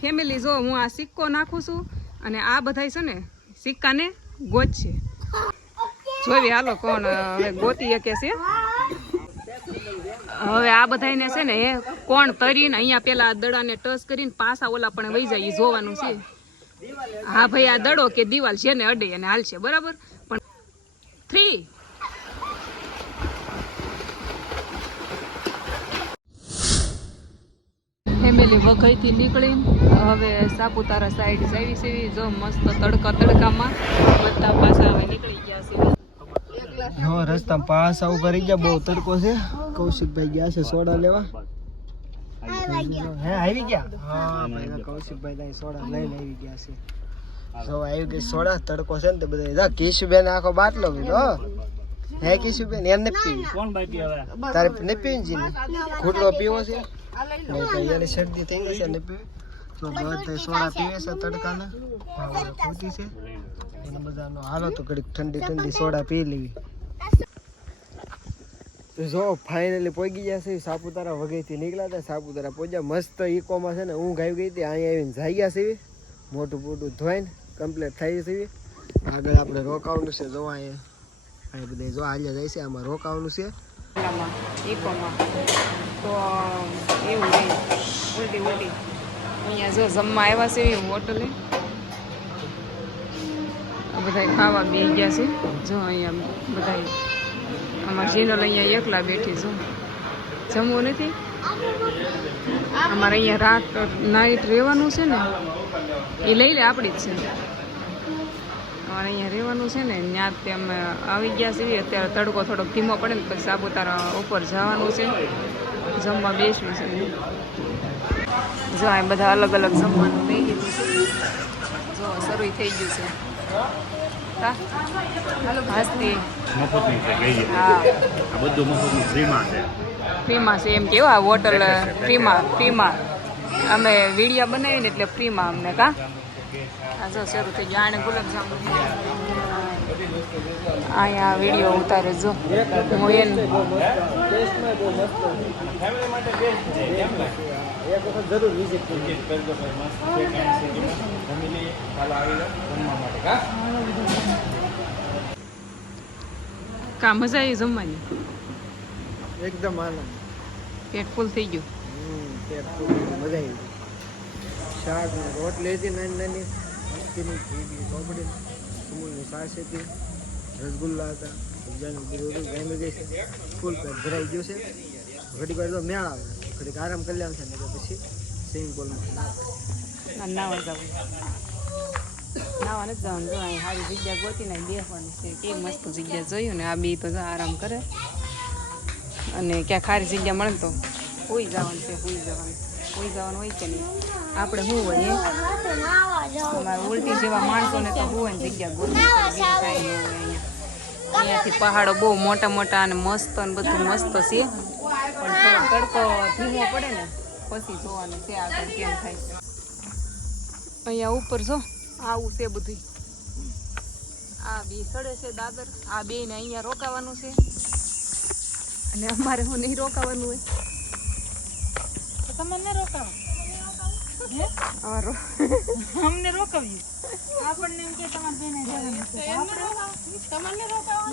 Family જો હું આ સિક્કો નાખું છું અને આ બધાય છે ને સિક્કાને ગોતશે. જોઈ હાલો કોણ હવે ગોતી શકે છે. હવે આ બધાને છે ને એ કોણ તરીને અહીંયા પેલા દડાને ટચ કરીને પાછા ઓલા પણ વહી જાય એ જોવાનું છે. હા ભાઈ, આ દડો કે દિવાલ છે ને અડે અને હાલશે, બરાબર? પણ થ્રી ફેમિલી વઘઈથી નીકળી હવે સાપુતારા સાઈડ જાવી સેવી જો મસ્ત તડકા તડકામાં બધા પાછા હવે નીકળી ગયા છે. હા, રસ્તામાં પાસા ઉપર રહી ગયા, બહુ તડકો છે. કૌશિકભાઈ ગયા છે સોડા લેવા. હે, આવી ગયા? હા, ભાઈ કૌશિકભાઈ સોડા લઈને આવી ગયા છે. જો આવી ગઈ સોડા, તડકો છે ને તે બધા જા, કિશુબેન આખો બાટલો પીધો હે. એમ નથી પીવી તારે નહીં પીવી જી ઘૂંટલો પીવો છે? નહીં ભાઈ એની શરદી થઈ ગઈ છે ને તો બધા સોડા પીવે છે તડકાના હા ઓલો ખોટી છે એને બધાનો હાલો તો ઘડીક ઠંડી ઠંડી સોડા પી લેવી જો ફાઇનલી પહોંચી ગયા છે, સાપુતારા વગેથી નીકળ્યા હતા, સાપુતારા પહોંચ્યા મસ્ત ઇકોમાં છે ને, ઊંઘ આવી ગઈ હતી, અહીંયા આવીને જાગ્યા છે. મોટું મોટું ધોઈને કમ્પ્લીટ થઈ છે. આગળ આપણે રોકાવાનું છે, જો અહીંયા અહીં બધા જો હાલ્યા જાય છે, આમાં રોકાવાનું છે. ઓલામાં ઇકોમાં તો, એવું નહીં. ઉલટી ઉલટી. અહીંયા જો જમવા આવ્યા છે એવી હોટલે. બધા ખાવા બે ગયા છે. જો અહીંયા બધા અમારા જીનલ અહીંયા એકલા બેઠી જો જમવું નથી? અમારે અહીંયા રાત નાઈટ રહેવાનું છે ને, એ લઈ લે આપણી જ છે. અમારે અહીંયા રહેવાનું છે ને ત્યાં તે અમે આવી ગયા છીએ. અત્યારે તડકો થોડોક ધીમો પડે ને પછી સાપુતારા ઉપર જવાનું છે. જમવા બેસવું છે. જો આ બધા અલગ અલગ જમવાનું લઈ લીધું છે. જો શરૂ થઈ ગયું છે. ફ્રીમાં છે. એમ કેવા હોટલ ફ્રીમાં ફ્રીમાં. અમે વિડીયા બનાવીને એટલે ફ્રીમાં અમને કા? જો શરૂ થઈ ગયું. આને ગુલાબજાંબુ. અહીંયા વીડિયો ઉતારે જો. હું એને કા મજા આવી જમવાની? એકદમ આનંદ. પેટ ફૂલ થઈ ગયું. પેટ ફૂલ મજા આવી શાક રોટલી હતી નાની નાની. મસ્તીની ઘીની ચોપડી અમૂલની છાશ હતી રસગુલ્લા હતા. બીજાનું બધું ગમી ગઈ છે ફૂલ પેટ ભરાઈ ગયું છે. ઘડીક વાર તો મેળ આવે. ઘડીક આરામ કરી લેવાનું છે ને તો પછી સ્વિમિંગ પુલમાં નાવા જવું નાવા નથી જવાનું. જો, અહીં સારી જગ્યા ગોતી ને બેસવાનું છે. કે મસ્ત જગ્યા જોયું ને. આ બી તો આરામ કરે. અને ક્યાં ખારી જગ્યા મળે તો હોઈ જવાનું છે, હોઈ જવાનું. હોઈ જવાનું હોય કે નહીં? આપણે શું હોય અમારા ઉલટી જેવા માણસોને તો હોય ને જગ્યા અહીંયા અહીંયાથી પહાડો બહુ મોટા મોટા અને મસ્ત અને બધું મસ્ત છે. પણ થોડો તડકો ધીમો પડે ને, પછી જોવાનું છે આગળ કેમ થાય અહીંયા ઉપર જો, આવું છે બધું આ બે સડે છે દાદર, આ બે ને અહીંયા રોકાવાનું છે. અને અમારે હું નહીં રોકાવાનું હોય. તો તમને રોકાવ. આ રો અમને રોકાવ્યું. આપણને એમ કે તમારે બેને જવાનું છે. તમને રોકાવ.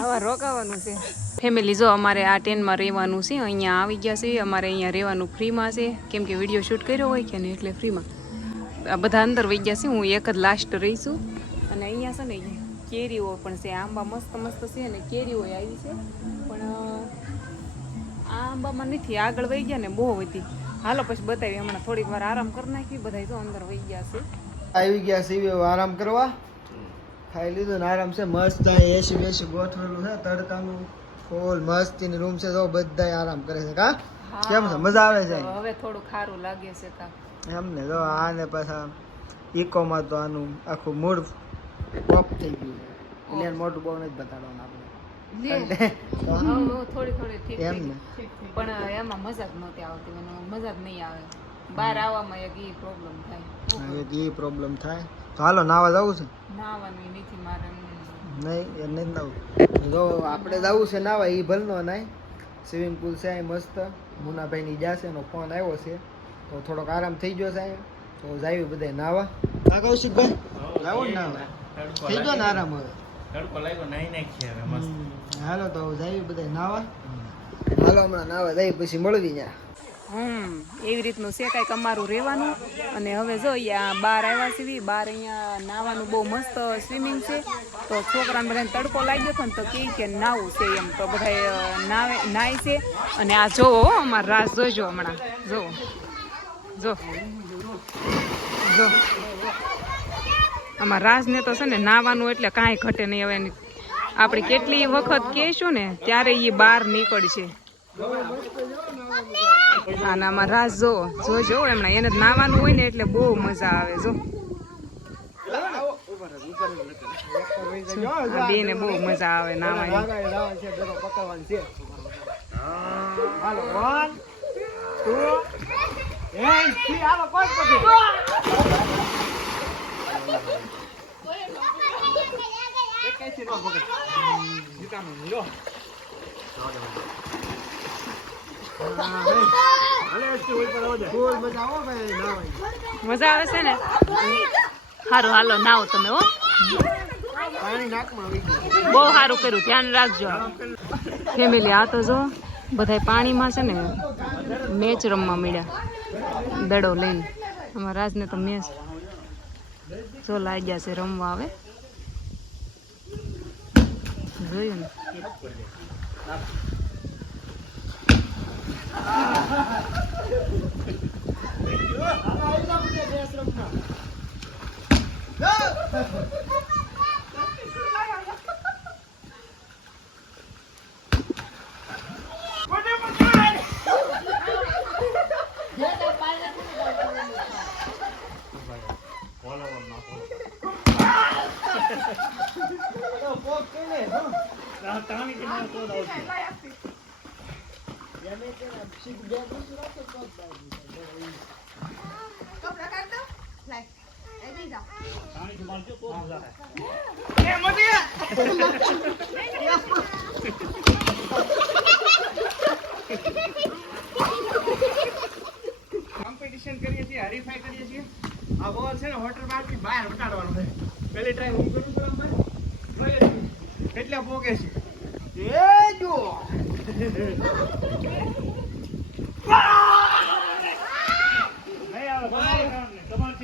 આવા રોકાવાનું છે? ફેમિલી જો અમારે આ ટ્રેનમાં રહેવાનું છે અહીંયા આવી ગયા છે. અમારે અહીંયા રહેવાનું ફ્રીમાં છે. કેમ કે વીડિયો શૂટ કર્યો હોય કે નહીં એટલે ફ્રીમાં. આ બધા અંદર વહી ગયા છે. હું એક જ લાસ્ટ રહીશું. અને અહીંયા છે ને કેરીઓ પણ છે. આંબા મસ્ત મસ્ત છે અને કેરીઓ આવી છે. પણ આ આંબામાં નથી. આગળ વહી ગયા ને બહુ હતી હાલો પછી બતાવી હમણાં થોડીક વાર આરામ કરી નાખી. બધા તો અંદર વહી ગયા છે. આવી ગયા છે આરામ કરવા. ખાઈ લીધું ને આરામ છે. મસ્ત એસી બેસી ગોઠવેલું છે તડકાનું. ફૂલ મસ્તીની રૂમ છે તો બધા આરામ કરે છે કા? કેમ છે? મજા આવે છે? હવે થોડું ખારું લાગે છે કા? એમ ને જો આને પાછા ઇકોમાં તો આનું આખું મૂડ પોપ થઈ ગયું. એટલે મોટું બહુ નથી બતાડવાનું થોડી થોડી એમ ને પણ એમાં મજા જ નહોતી આવતી મને મજા જ નહીં આવે. બહાર આવવામાં એક ઈ પ્રોબ્લેમ થાય. એક એ પ્રોબ્લેમ થાય. તો હાલો નાવા જવું છે? નાવાનું નથી મારે નહીં એ નહીં નાવું. જો આપણે જવું છે નાવા એ ભલે નો નાય. સ્વિમિંગ પુલ છે અહીં મસ્ત. મુનાભાઈની જાશે એનો ફોન આવ્યો છે. તો થોડોક આરામ થઈ ગયો સાહેબ તો જાવી બધા નાવા. હા કૌશિકભાઈ જાવો ને નાવા. થઈ ગયો ને આરામ હવે? તડકો લાગ્યો નાઈ નાખીએ હવે મસ્ત. હાલો તો જાવી બધા નાવા. હાલો હમણાં નાવા જઈ પછી મળવી ત્યાં હમ એવી રીતનું છે કાંઈક અમારું રહેવાનું. અને હવે જો અહીંયા બહાર આવ્યા સીવી બહાર અહીંયા નાવાનું બહુ મસ્ત સ્વિમિંગ છે. તો છોકરાને બધાને તડકો લાગ્યો હતો ને તો કહે કે નાવું છે એમ. તો બધા નાવે નાય છે. અને આ જોવો હો અમારા રાસ જોજો હમણાં. જો જો જો. આમાં રાજને તો છે ને, નાવાનું એટલે કાંઈ ઘટે નહીં. હવે આપણે કેટલી વખત કહેશું ને, ત્યારે એ બહાર નીકળશે. અને આમાં રાસ જો, જોજો, એમણે એને નાવાનું હોય ને એટલે બહુ મજા આવે, જો. બેને બહુ મજા આવે નાવાની. હાલો મજા આવો છે ને? સારું હાલો નાવ તમે, હો. બહુ સારું કર્યું, ધ્યાન રાખજો. ફેમિલી, આ તો જો બધા પાણીમાં છે ને, મેચ રમવા મળ્યા, દડો લઈને. અમારા રાજને તો મેચ જો લાગ્યા છે રમવા આવે જોયું ને? કોમ્પિટિશન કરીએ છીએ આ બોલ છે ને હોટલ બહારથી બહાર વટાડવાનો છે. પહેલી ટ્રાય હું કરું છું. કેટલા ભોગે છે?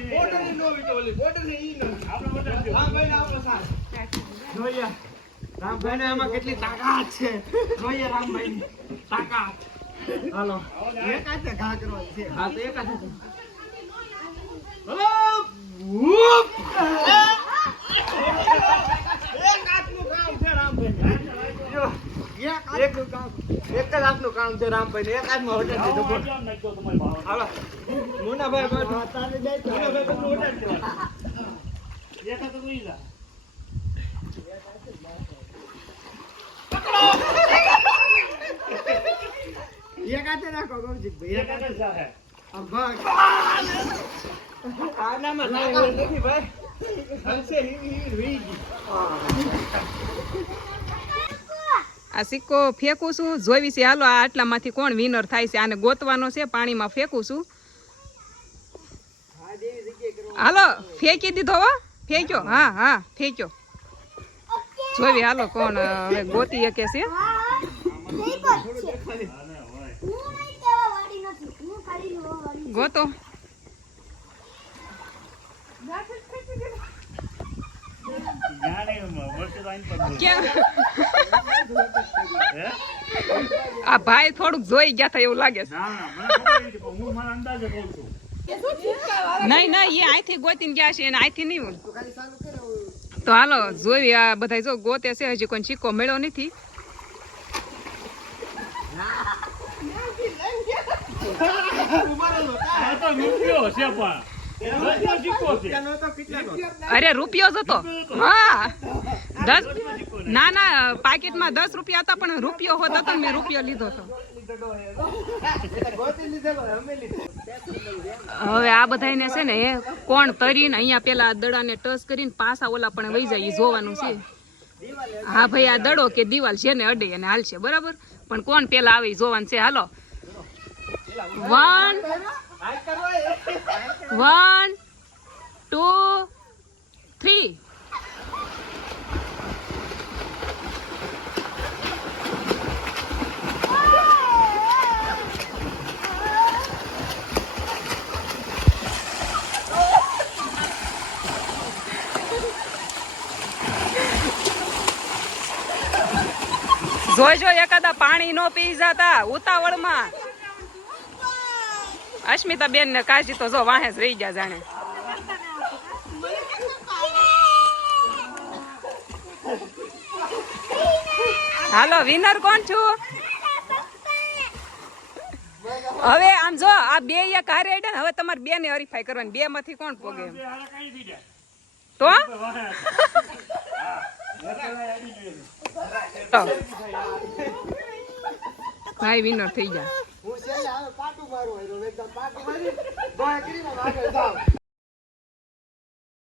નો ઓલી ને ઈ નો આપણે રામભાઈ આપણો સાથ જોઈએ. રામભાઈ ને આમાં કેટલી તાકાત છે. જોઈએ રામભાઈ ની તાકાત. હાલો. એક હાથે ઘા છે. હા તો એક હાથે હલો. વૂપ! એક હાથનું કામ છે રામભાઈ. જો, એક હાથનું કામ એક જ હાથનું કામ છે રામભાઈ ને એક હોટેલ ને તમારી ભાવ. હાલો. મુનાભાઈ. મુનાભાઈ બાજુ હોટેલ છે. એક તો જા. નાખો કૌશિકભાઈ એક હાથે જ જાહે. આમ ભાગ. આનામાં નથી ભાઈ. હશે આ સિક્કો ફેંકું છું. જોઈ છે, હાલો આટલામાંથી કોણ વિનર થાય છે? આને ગોતવાનો છે, પાણીમાં ફેંકું છું. હાલો, ફેંકી દીધો હો. ફેંક્યો. હા હા, ફેંક્યો. જોઈ હાલો, કોણ હવે ગોતી શકે છે? ગોતો જ્ઞાન એ વર્ષે તો આઈને પણ ક્યાં હે? આ ભાઈ થોડુંક જોઈ ગયા હતા એવું લાગે છે. ના, ના, મને ખબર નથી, પણ હું મારા અંદાજે કહું છું. નહીં નહીં એ અહીંથી ગોતીને ગયા છે અને અહીંથી નહીં તો હાલો જોઈ આ બધા જો ગોતે છે હજી કોઈ સિક્કો મળ્યો નથી. તો રૂપિયો છે પણ. અરે, રૂપિયો જ હતો. હા. દસ ના ના, પાકીટમાં દસ રૂપિયા હતા, પણ રૂપિયો હોત ને મેં રૂપિયો લીધો હતો. હવે આ બધાને છે ને, એ કોણ તરીને અહીંયા પેલા દડાને ટચ કરીને પાછા ઓલા પણ વહી જાય એ જોવાનું છે. હા ભાઈ, આ દડો કે દિવાલ છે ને, અડે અને હાલશે, બરાબર? પણ કોણ પેલા આવી જોવાનું છે, હાલો. વન વન ટુ થ્રી જોઈજો એકાદા પાણી નો પી જતા ઉતાવળમાં. અસ્મિતા બેન ને કાશી તો જો વાહે જ રહી ગયા જાણે. હાલો વિનર કોણ છું? હવે આમ જો આ બે એક હારે ને હવે તમારે બે ને હરીફાઈ કરવાની. બે માંથી કોણ પોગે? તો. ભાઈ વિનર થઈ જાય. હું છેલ્લે હવે પાટું મારું એકદમ પાટું મારી